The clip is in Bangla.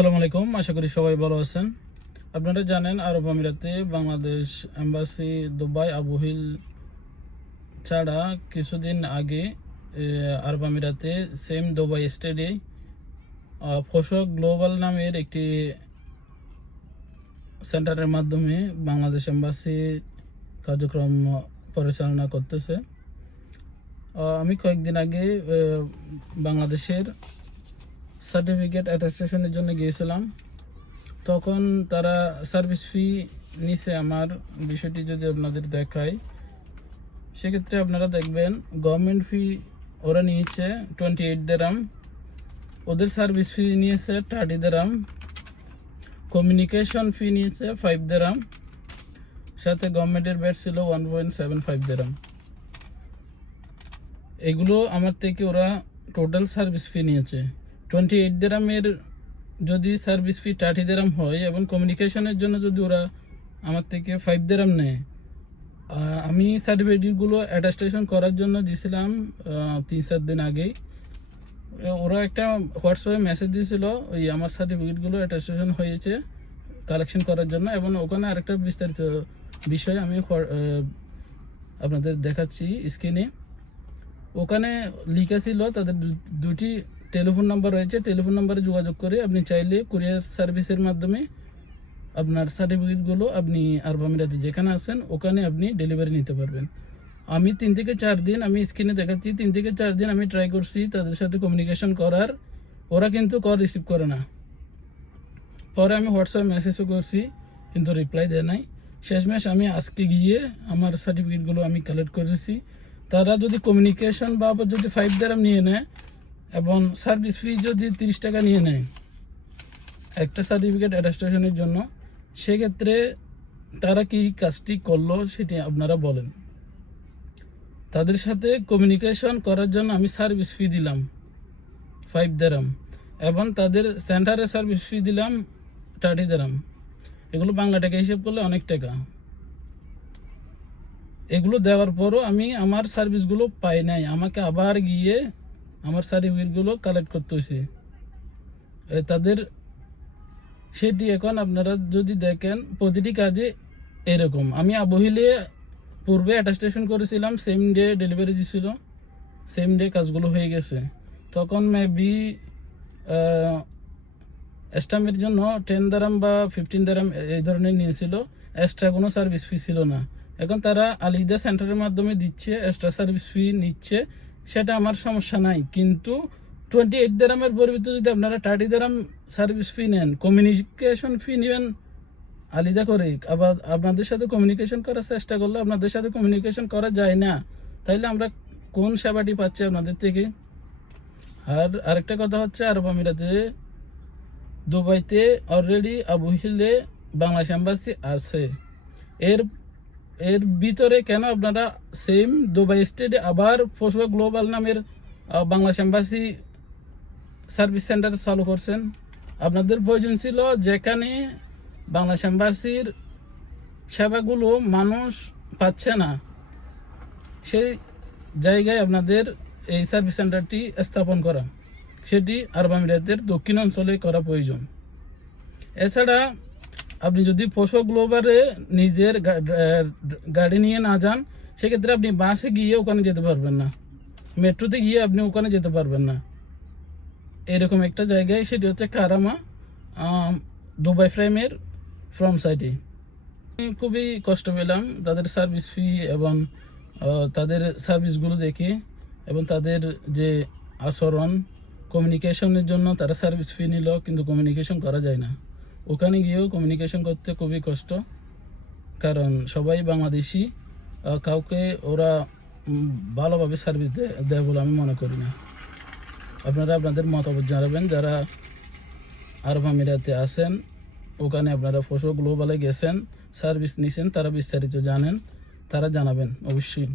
আসসালামু আলাইকুম, আশা করি সবাই ভালো আছেন। আপনারা জানেন, আরব আমিরাতে বাংলাদেশ এম্বাসি দুবাই আবুহিল ছাড়া কিছুদিন আগে আরব আমিরাতে সেম দুবাই স্টেডে ফসক গ্লোবাল নামের একটি সেন্টারের মাধ্যমে বাংলাদেশ এম্বাসি কার্যক্রম পরিচালনা করতেছে। আমি কয়েকদিন আগে বাংলাদেশের সার্টিফিকেট অ্যাটাস্টেশনের জন্য গিয়েছিলাম। তখন তারা সার্ভিস ফি নিছে আমার। বিষয়টি যদি আপনাদের দেখায় সেক্ষেত্রে আপনারা দেখবেন গভর্নমেন্ট ফি ওরা নিয়েছে টোয়েন্টি এইট দেরাম ওদের সার্ভিস ফি নিয়েছে থার্টি দেরাম কমিউনিকেশন ফি নিয়েছে ফাইভ দেরাম সাথে গভর্নমেন্টের ব্যাট ছিল ওয়ান পয়েন্ট সেভেন ফাইভ দেরাম এগুলো আমার থেকে ওরা টোটাল সার্ভিস ফি নিয়েছে। টোয়েন্টি এইট দেরামের যদি সার্ভিস ফি থার্টি দেরাম হয় এবং কমিউনিকেশনের জন্য যদি ওরা আমার থেকে ফাইভ দেরাম নেয় আমি সার্টিফিকেটগুলো অ্যাটাস্টেশন করার জন্য দিয়েছিলাম তিন চার দিন আগেই। ওরা একটা হোয়াটসঅ্যাপে মেসেজ দিয়েছিল ওই আমার সার্টিফিকেটগুলো অ্যাটাস্টেশন হয়েছে কালেকশন করার জন্য এবং ওখানে আরেকটা বিস্তারিত বিষয় আমি আপনাদের দেখাচ্ছি স্ক্রিনে ওখানে লিখা ছিল তাদের দুটি টেলিফোন নাম্বার রয়েছে, টেলিফোন নাম্বারে যোগাযোগ করে আপনি চাইলে কুরিয়ার সার্ভিসের মাধ্যমে আপনার সার্টিফিকেটগুলো আপনি আরব আমিরাতে যেখানে আছেন, ওখানে আপনি ডেলিভারি নিতে পারবেন। আমি তিন থেকে চার দিন, আমি স্ক্রিনে দেখাচ্ছি, তিন থেকে চার দিন আমি ট্রাই করছি তাদের সাথে কমিউনিকেশন করার। ওরা কিন্তু কল রিসিভ করে না। পরে আমি হোয়াটসঅ্যাপ মেসেজও করছি, কিন্তু রিপ্লাই দেয় নাই। শেষমেশ আমি আজকে গিয়ে আমার সার্টিফিকেটগুলো আমি কালেক্ট করেছি। তারা যদি কমিউনিকেশন বাবদ যদি ফাইভ দেরাম নিয়ে নেয় এবং সার্ভিস ফি যদি তিরিশ টাকা নিয়ে নেয়, একটা সার্টিফিকেট অ্যাটাস্টেশনের জন্য, সেক্ষেত্রে তারা কি কাজটি করল সেটি আপনারা বলেন। তাদের সাথে কমিউনিকেশন করার জন্য আমি সার্ভিস ফি দিলাম ফাইভ দেরাম এবং তাদের সেন্টারে সার্ভিস ফি দিলাম থার্টি দেরাম এগুলো বাংলা টাকা হিসেব করলে অনেক টাকা। এগুলো দেওয়ার পরও আমি আমার সার্ভিসগুলো পাই নাই। আমাকে আবার গিয়ে আমার সার্টিফিকেটগুলো কালেক্ট করতে হয়েছে তাদের সেটি এখন আপনারা যদি দেখেন, প্রতিটি কাজে এরকম। আমি আবহিলে পূর্বে অ্যাটাস্টেশন করেছিলাম সেম ডে ডেলিভারি দিছিল সেম ডে কাজগুলো হয়ে গেছে। তখন মেবি স্টাম্পের জন্য টেন দারাম বা ফিফটিন দারাম এই ধরনের নিয়েছিল। এক্সট্রা কোনো সার্ভিস ফি ছিল না। এখন তারা আলিদা সেন্টারের মাধ্যমে দিচ্ছে এক্সট্রা সার্ভিস ফি নিচ্ছে। সেটা আমার সমস্যা নাই। কিন্তু টোয়েন্টি এইট দারামের পরিবর্তে যদি আপনারা থার্টি দেরাম সার্ভিস ফি নেন কমিউনিকেশন ফি নেবেন আলিদা করে। আবার আপনাদের সাথে কমিউনিকেশন করার চেষ্টা করলে আপনাদের সাথে কমিউনিকেশন করা যায় না। তাইলে আমরা কোন সেবাটি পাচ্ছি আপনাদের থেকে? আর আরেকটা কথা হচ্ছে আরব আমিরাতে দুবাইতে অলরেডি আবু হিলে বাংলাদেশ এম্বাসি আছে। এর এর ভিতরে কেন আপনারা সেম দুবাই স্টেটে আবার ফসবা গ্লোবাল নামের বাংলাদেশ এম্বাসি সার্ভিস সেন্টার চালু করছেন? আপনাদের প্রয়োজন ছিল যেখানে বাংলাদেশ এম্বাসির সেবাগুলো মানুষ পাচ্ছে না। সেই জায়গায় আপনাদের এই সার্ভিস সেন্টারটি স্থাপন করা। সেটি আরব আমিরাতের দক্ষিণ অঞ্চলে করা প্রয়োজন। এছাড়া আপনি যদি পোষক গ্লোবারে নিজের গাড়ি নিয়ে না যান, সেক্ষেত্রে আপনি বাসে গিয়ে ওখানে যেতে পারবেন না। মেট্রোতে গিয়ে আপনি ওখানে যেতে পারবেন না। এরকম একটা জায়গায়, সেটি হচ্ছে কারামা দুবাই ফ্রেমের ফ্রম সাইডে খুবই কষ্ট পেলাম তাদের সার্ভিস ফি এবং তাদের সার্ভিসগুলো দেখে এবং তাদের যে আচরণ কমিউনিকেশনের জন্য তারা সার্ভিস ফি নিল, কিন্তু কমিউনিকেশন করা যায় না। ওখানে গিয়েও কমিউনিকেশন করতে খুবই কষ্ট। কারণ সবাই বাংলাদেশি কাউকে ওরা ভালোভাবে সার্ভিস দেয় বলে আমি মনে করি না। আপনারা আপনাদের মতামত জানাবেন। যারা আরব আমিরাতে আছেন, ওখানে আপনারা ফসল গ্লোবালে গেছেন সার্ভিস নিছেন, তারা বিস্তারিত জানেন, তারা জানাবেন, অবশ্যই।